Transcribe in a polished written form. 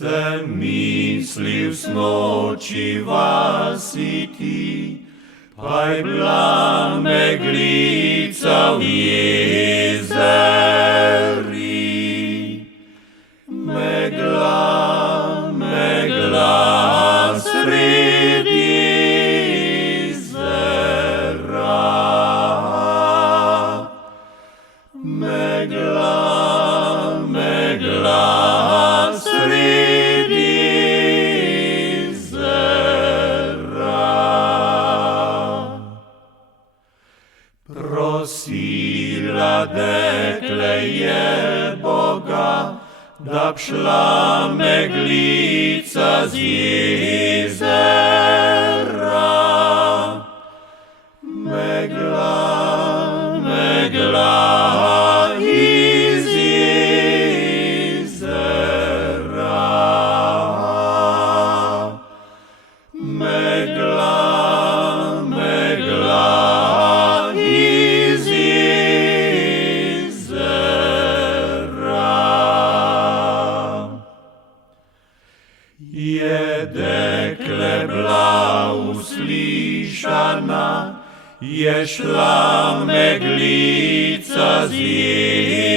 Sem mislil s noči vasi ti, pa je bila meglica v jezeri. Megla, megla sredi jezera. Megla, megla sredi jezera. Prosila dekle je Boga, da bi šla meglica z jezera. Megla, megla iz jezera. Megla, megla iz jezera. Je dekle bila uslišana, je šla meglica z jezera.